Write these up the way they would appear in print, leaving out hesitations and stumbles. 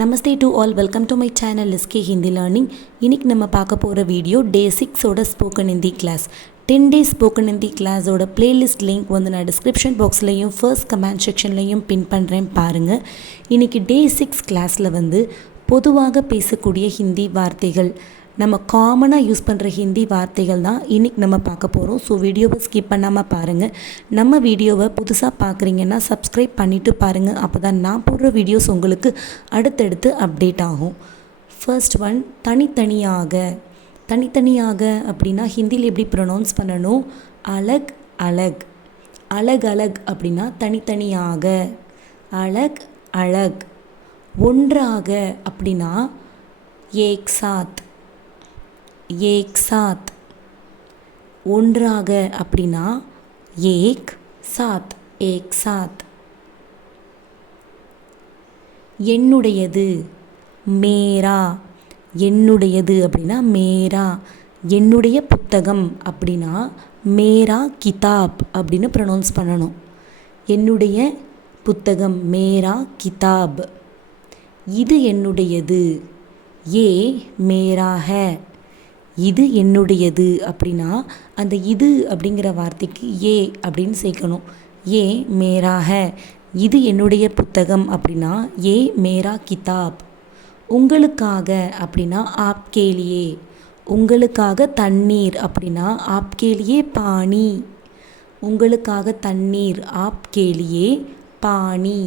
Namaste to all, welcome to my channel SK Hindi learning. இன்றைக்கி நம்ம பார்க்க போகிற வீடியோ டே 6ஓட spoken Hindi class. 10 days spoken Hindi கிளாஸோட பிளேலிஸ்ட் லிங்க் வந்து நான் டிஸ்கிரிப்ஷன் பாக்ஸ்லையும் ஃபர்ஸ்ட் கமெண்ட் செக்ஷன்லையும் பின் பண்ணுறேன் பாருங்கள். இன்றைக்கி டே 6 கிளாஸில் வந்து பொதுவாக பேசக்கூடிய ஹிந்தி வார்த்தைகள், நம்ம காமனாக யூஸ் பண்ணுற ஹிந்தி வார்த்தைகள் தான் இன்றைக்கி நம்ம பார்க்க போகிறோம். ஸோ வீடியோவை ஸ்கிப் பண்ணாமல் பாருங்கள். நம்ம வீடியோவை புதுசாக பார்க்குறீங்கன்னா சப்ஸ்கிரைப் பண்ணிவிட்டு பாருங்கள். அப்போ தான் நான் போடுற வீடியோஸ் உங்களுக்கு அடுத்தடுத்து அப்டேட் ஆகும். ஃபர்ஸ்ட் ஒன், தனித்தனியாக. தனித்தனியாக அப்படின்னா ஹிந்தியில் எப்படி ப்ரொனவுன்ஸ் பண்ணணும்? அலக் அலக். அலக் அலக் அப்படின்னா தனித்தனியாக. அலக் அழக். ஒன்றாக அப்படின்னா ஏக் சாத். ஏக் சாத். ஒன்றாக அப்படின்னா ஏக் சாத். ஏக் சாத். என்னுடையது மேரா. என்னுடையது அப்படின்னா மேரா. என்னுடைய புத்தகம் அப்படின்னா மேரா கிதாப் அப்படின்னு ப்ரொனவுன்ஸ் பண்ணணும். என்னுடைய புத்தகம் மேரா கிதாப். இது என்னுடையது ஏ மேரா ஹை. இது என்னுடையது அப்படின்னா அந்த இது அப்படிங்கிற வார்த்தைக்கு ஏ அப்படின்னு சேர்க்கணும். ஏ மேரா ஹை. இது என்னுடைய புத்தகம் அப்படின்னா ஏ மேரா கிதாப். உங்களுக்காக அப்படின்னா ஆப்கே லியே. உங்களுக்காக தண்ணீர் அப்படின்னா ஆப்கே லியே பானி. உங்களுக்காக தண்ணீர் ஆப்கே லியே பானி.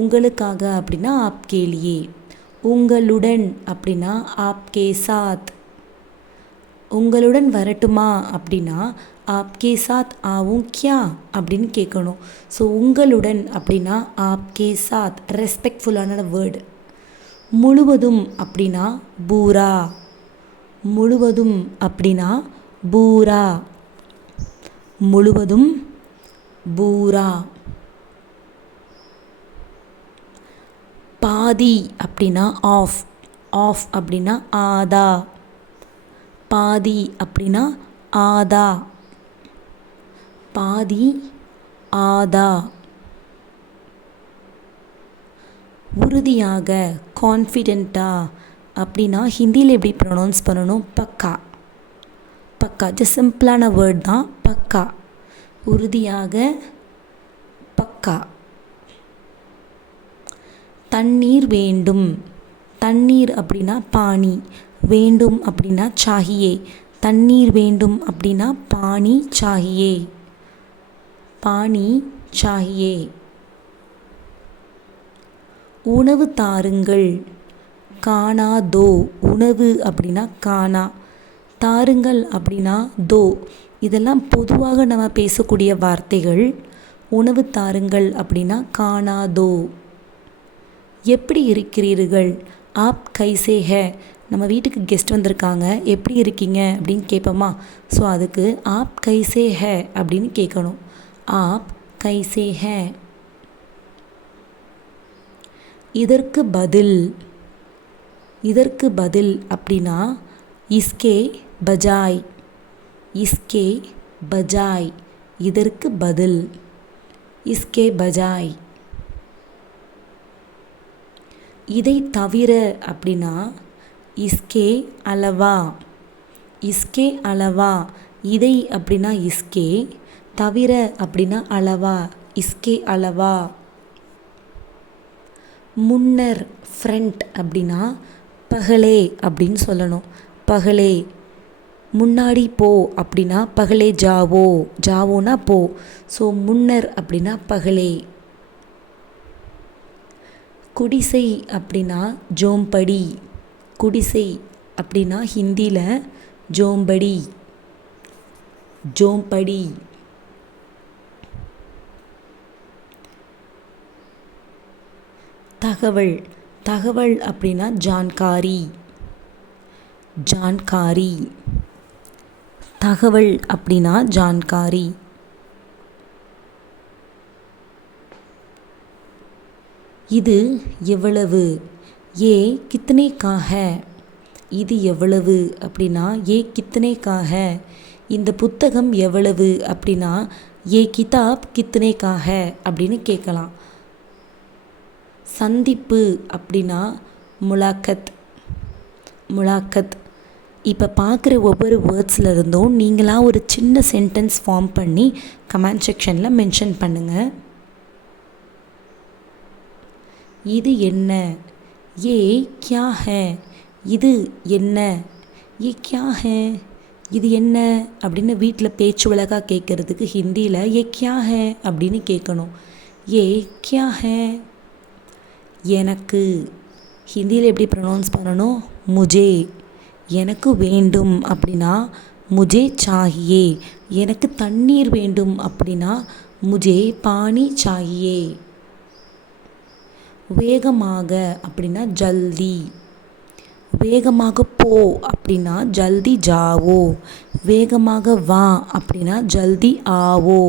உங்களுக்காக அப்படின்னா ஆப்கே லியே. உங்களுடன் அப்படின்னா ஆப்கே சாத். உங்களுடன் வரட்டுமா அப்படின்னா ஆப்கே சாத் ஆவும் கியா அப்படின்னு கேட்கணும். ஸோ உங்களுடன் அப்படின்னா ஆப்கே சாத், ரெஸ்பெக்ட்ஃபுல்லான வேர்டு. முழுவதும் அப்படின்னா பூரா. முழுவதும் அப்படின்னா பூரா. முழுவதும் பூரா. பாதி அப்படின்னா ஆஃப். ஆஃப் அப்படின்னா ஆதா. பாதி அப்படின்னா ஆதா. பாதி ஆதா. உறுதியாக கான்ஃபிடென்ட்டாக அப்படின்னா ஹிந்தியில் எப்படி ப்ரொனவுன்ஸ் பண்ணணும்? பக்கா. பக்கா. ஜஸ்ட் சிம்பிளான வேர்ட் தான் பக்கா. உறுதியாக பக்கா. தண்ணீர் வேண்டும். தண்ணீர் அப்படின்னா பானி. வேண்டும் அப்படின்னா சாஹியே. தண்ணீர் வேண்டும் அப்படின்னா பானி சாஹியே. பானி சாஹியே. உணவு தாருங்கள். கானா தோ. உணவு அப்படின்னா கானா. தாருங்கள் அப்படின்னா தோ. இதெல்லாம் பொதுவாக நம்ம பேசக்கூடிய வார்த்தைகள். உணவு தாருங்கள் அப்படின்னா கானா தோ. எப்படி இருக்கிறீர்கள்? ஆப் கைசே ஹே. நம்ம வீட்டுக்கு கெஸ்ட் வந்திருக்காங்க, எப்படி இருக்கீங்க அப்படின்னு கேட்போமா? ஸோ அதுக்கு ஆப் கைசே ஹே அப்படின்னு கேட்கணும். ஆப் கைசே ஹே. இதற்கு பதில். இதற்கு பதில் அப்படின்னா இஸ்கே பஜாய். இஸ்கே பஜாய். இதற்கு பதில் இஸ்கே பஜாய். இதை தவிர அப்படின்னா இஸ்கே அலவா. இஸ்கே அலவா. இதை அப்படின்னா இஸ்கே, தவிர அப்படின்னா அலவா. இஸ்கே அலவா. முன்னர் ஃப்ரண்ட் அப்படின்னா பகலே அப்படின்னு சொல்லணும். பகலே. முன்னாடி போ அப்படின்னா பகலே ஜாவோ. ஜாவோனா போ. ஸோ முன்னர் அப்படின்னா பகலே. குடிசை அப்படின்னா ஜோம்படி. குடிசை அப்படின்னா ஹிந்தியில் ஜோம்படி. ஜோம்படி. தகவல். தகவல் அப்படின்னா ஜான்காரி. ஜான்காரி. தகவல் அப்படின்னா ஜான்காரி. இது எவ்வளவு? ஏ கித்தனே கா ஹை. இது எவ்வளவு அப்படின்னா ஏ கித்தனே கா ஹை. இந்த புத்தகம் எவ்வளவு அப்படின்னா ஏ கிதாப் கித்தனே கா ஹை அப்படின்னு கேட்கலாம். சந்திப்பு அப்படின்னா முலாக்கத். முலாக்கத். இப்போ பார்க்குற ஒவ்வொரு வேர்ட்ஸில் இருந்தும் நீங்களாக ஒரு சின்ன சென்டென்ஸ் ஃபார்ம் பண்ணி கமெண்ட் செக்ஷனில் மென்ஷன் பண்ணுங்கள். இது என்ன? ஏ கியா ஹே? இது என்ன? ஏ கியா ஹே? இது என்ன அப்படின்னு வீட்டில் பேச்சு வழக்காக கேட்குறதுக்கு ஹிந்தியில் ஏ கியா ஹே அப்படின்னு கேட்கணும். ஏ கியா ஹே? எனக்கு ஹிந்தியில் எப்படி ப்ரொனவுன்ஸ் பண்ணணும்? முஜே. எனக்கு வேண்டும் அப்படின்னா முஜே சாஹியே. எனக்கு தண்ணீர் வேண்டும் அப்படின்னா முஜே பானி சாஹியே. வேகமாக அப்படின்னா ஜல்தி. வேகமாக போ அப்படின்னா ஜல்தி ஜாவோ. வேகமாக வா அப்படின்னா ஜல்தி ஆவோ.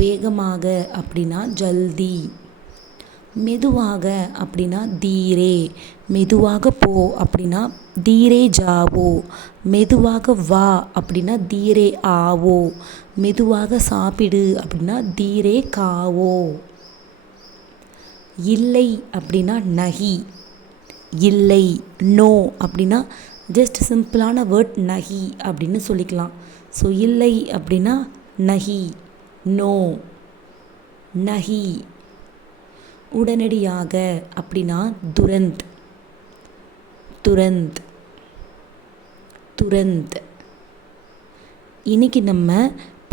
வேகமாக அப்படின்னா ஜல்தி. மெதுவாக அப்படின்னா தீரே. மெதுவாக போ அப்படின்னா தீரே ஜாவோ. மெதுவாக வா அப்படின்னா தீரே ஆவோ. மெதுவாக சாப்பிடு அப்படின்னா தீரே காவோ. இல்லை அப்படின்னா நஹி. இல்லை. நோ அப்படின்னா ஜஸ்ட் சிம்பிளான வேர்ட் நஹி அப்படின்னு சொல்லிக்கலாம். ஸோ இல்லை அப்படின்னா நஹி, நோ, நஹி. உடனடியாக அப்படின்னா துரந்த். துரந்த், துரந்த். இன்றைக்கி நம்ம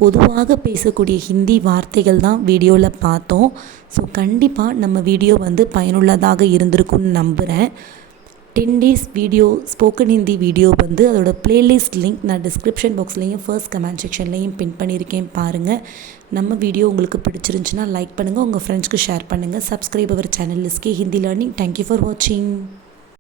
பொதுவாக பேசக்கூடிய ஹிந்தி வார்த்தைகள் தான் வீடியோவில் பார்த்தோம். ஸோ கண்டிப்பாக நம்ம வீடியோ பயனுள்ளதாக இருந்திருக்கும்னு நம்புகிறேன். 10 days video spoken Hindi video அதோட பிளேலிஸ்ட் லிங்க் நான் டிஸ்கிரிப்ஷன் பாக்ஸ்லேயும் ஃபர்ஸ்ட் கமெண்ட் செக்ஷன்லேயும் பின் பண்ணியிருக்கேன், பாருங்கள். நம்ம வீடியோ உங்களுக்கு பிடிச்சிருந்துச்சுன்னா லைக் பண்ணுங்கள், உங்கள் ஃப்ரெண்ட்ஸ்க்கு ஷேர் பண்ணுங்கள். Subscribe our channel SK Hindi learning. Thank you for வாட்சிங்.